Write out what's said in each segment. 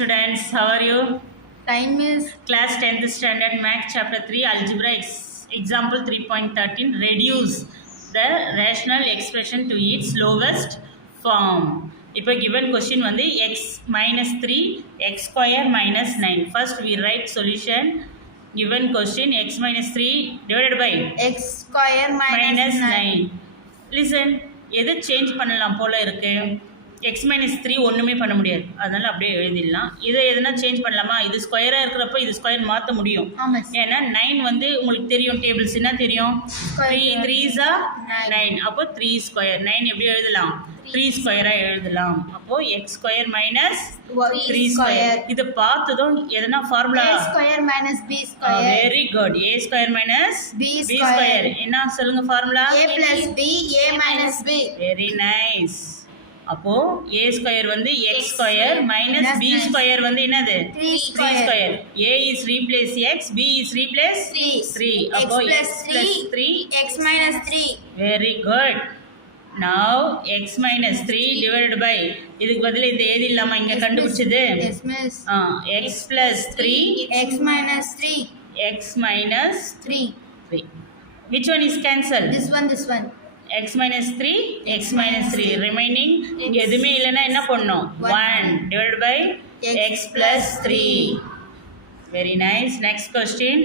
students, how are you? Time is Class 10th standard math chapter 3 algebra example 3.13 reduce the rational expression to its lowest form. இப்போ given question வந்து x minus 3 x square minus 9. First we write solution. Given question x minus 3 divided by x square minus 9. Listen, எது change பண்ணலாம் போல இருக்கு? X minus 3 ஒன்றுமே பண்ண முடியாது, அதனால் அப்படியே எழுதிடலாம். இதை எதனா சேஞ்ச் பண்ணலாமா? இது ஸ்கொயராக இருக்கிறப்போ இது ஸ்கொயர் மாற்ற முடியும். ஏன்னா 9 வந்து உங்களுக்கு தெரியும், டேபிள்ஸ் என்ன தெரியும்? 3 3s are 9. அப்போ 3 ஸ்கொயர் 9 எப்படி எழுதலாம்? 3 ஸ்கொயராக எழுதலாம். அப்போது எக்ஸ் ஸ்கொயர் மைனஸ் 3 ஸ்கொயர். இதை பார்த்ததும் எதனா formula? a square minus b square. Very good. a square minus b square. என்ன சொல்லுங்க formula? a plus b a minus b. Very nice. அப்போ a ஸ்கொயர் வந்து x square minus b square வந்து என்னது? 3 square. a is replace x, b is replace 3. அப்போ x plus 3 x minus 3. very good. now x minus 3 divided by இதுக்கு பதிலா இந்த ஏது இல்லாம இங்க கண்டுபிடிச்சது yes miss. x plus 3 x minus 3. x minus 3. 3. which one is cancelled? this one. x minus 3 x minus 3 remaining எதுமே இல்லனா என்ன பண்ணனும்? 1 divided by x plus 3. very nice. next question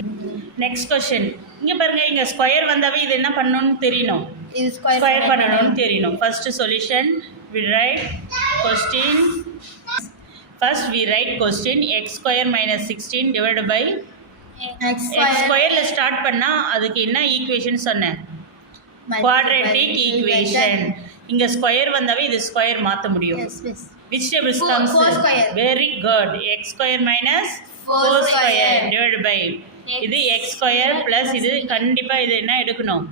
இங்க பாருங்க, இங்க ஸ்கொயர் வந்தாவே இது என்ன பண்ணனும்னு தெரியணும். இது ஸ்கொயர் பண்ணனும்னு தெரியணும். first solution we write question. first we write question x square minus 16 divided by x ஸ்கொயர்ல start பண்ணா அதுக்கு என்ன ஈக்குவேஷன் சொன்னேன்? quadratic equation. இங்க ஸ்கொயர் வந்தாவே இது ஸ்கொயர் மாத்த முடியும். yes miss. which tables comes? 4 square. very good. x square minus 4 square divided by இது x square plus இது கண்டிப்பா இது என்ன எடுக்கணும்?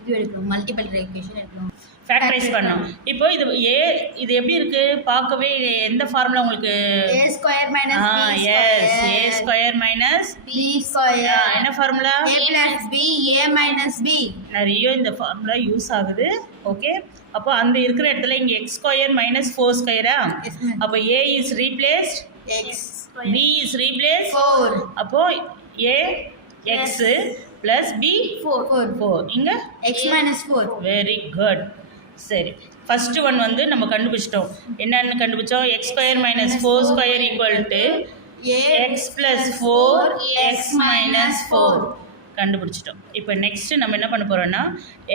இது எடுக்கணும், மல்டிபிள் ஈக்குவேஷன் எடுக்கணும், ஃபேக்டரைஸ் பண்ணனும். இப்போ இது a இது எப்படி இருக்கு பார்க்கவே? எந்த ஃபார்முலா உங்களுக்கு? a square minus b square. yes, a square minus b square. என்ன formula? a plus b a minus b. நிறைய இந்த ஃபார்முலா யூஸ் ஆகுது. ஓகே, அப்போ அந்த இருக்கிற இடத்துல இங்க x ஸ்கொயர் மைனஸ் 4 ஸ்கொயரா? அப்போ a is replaced, x b is replaced 4. அப்போ a x plus b 4 இங்க x minus 4. Very good. சரி, ஃபர்ஸ்ட் ஒன் வந்து நம்ம கண்டுபிடிச்சிட்டோம். என்னன்னு கண்டுபிடிச்சோம்? x square minus 4 square equal to x plus 4 x minus 4 கண்டுபிடிச்சிட்டோம். இப்போ நெக்ஸ்ட் நம்ம என்ன பண்ண போறோம்னா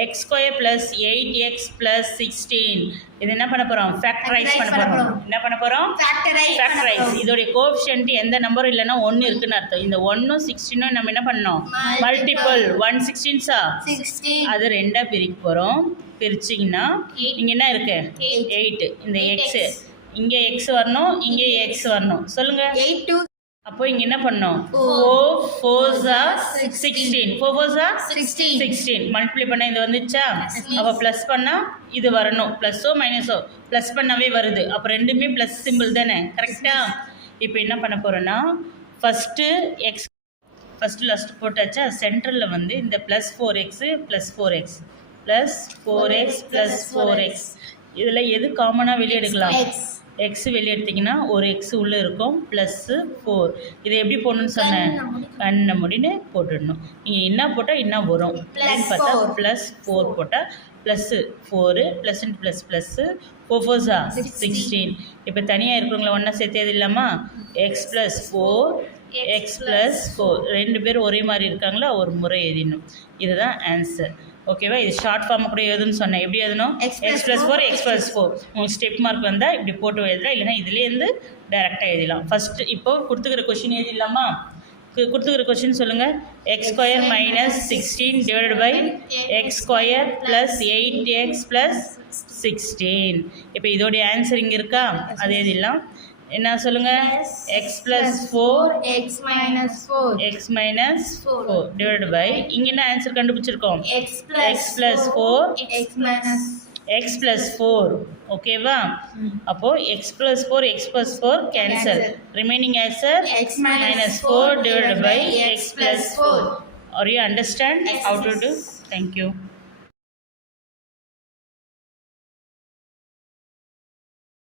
x square plus 8x plus 16 இது என்ன பண்ண போறோம்? ஃபேக்டரைஸ் பண்ண போறோம். என்ன பண்ண போறோம்? ஃபேக்டரைஸ். இதோட கோஎஃபிஷியன்ட் எந்த நம்பரும் இல்லனா 1 இருக்குன்னு அர்த்தம். இந்த 1ம் 16ம் நம்ம என்ன பண்ணோம்? மல்டிபிள். 1 16s 16. அது ரெண்டா பிரிக்க போறோம். பிரிச்சிங்கன்னா இங்க என்ன இருக்கு? 8. இந்த x இங்க x வரணும், இங்க x வரணும். சொல்லுங்க. 8 2. அப்போ இங்க என்ன பண்ணோம்? 4 4s are 16. 4 4s are 16. Multiply பண்ணா இது வந்துச்சா? அப்ப ப்ளஸ் பண்ணா இது வரணும். ப்ளஸோ மைனஸோ ப்ளஸ் பண்ணவே வருது. அப்ப ரெண்டுமே ப்ளஸ் சிம்பிள் தானே, கரெக்ட்டா? இப்போ என்ன பண்ண போறோம்னா ஃபர்ஸ்ட் x ஃபர்ஸ்ட் லாஸ்ட் போட்டாச்சா? சென்டர்ல வந்து இந்த +4x +4x +4x இதுல எது காமனா வெளிய எடுக்கலாம்? x வெளியே எடுத்தீங்கன்னா ஒரு x உள்ளே இருக்கும் +4. இதை எப்படி போடணும்னு சொன்னேன்? கண்ணை முடின்னு போட்டுடணும். நீங்கள் என்ன போட்டால் என்ன வரும் அப்படின்னு பார்த்தா +4 போட்டால் +4 ++++4 4s are 16. இப்போ தனியாக இருக்கிறவங்கள ஒன்றா சேர்த்து எது இல்லாமா? x + 4 ரெண்டு பேரும் ஒரே மாதிரி இருக்காங்களா? ஒரு முறை எழுதிடணும். இதுதான் ஆன்சர். ஓகேவா? இது ஷார்ட் ஃபார்ம் கூட எழுதுன்னு சொன்னேன். எப்படி எழுதணும்? x + 4 x + 4. உங்களுக்கு ஸ்டெப் மார்க் வந்தால் இப்படி போட்டு எழுதலாம், இல்லைன்னா இதுலேருந்து டைரெக்டாக எழுதலாம். ஃபஸ்ட்டு இப்போ கொடுத்துக்கிற கொஷின் எழுதிடலாமா? கொடுத்துக்கிற கொஷின் சொல்லுங்கள். x square minus 16 divided by x square plus 8x plus 16. இப்போ இதோடைய ஆன்சர் இங்கே இருக்கா? அது எழுதிடலாம். என்ன சொல்லுங்க? x plus 4 x minus 4 divided by இங்க என்ன ஆன்சர் கண்டுபிடிச்சிருக்கோம்? x plus 4 x plus 4. ஓகேவா? அப்போ x plus 4 cancel. Remaining answer x minus 4 divided by x plus 4. Are you understand how to do? Thank you.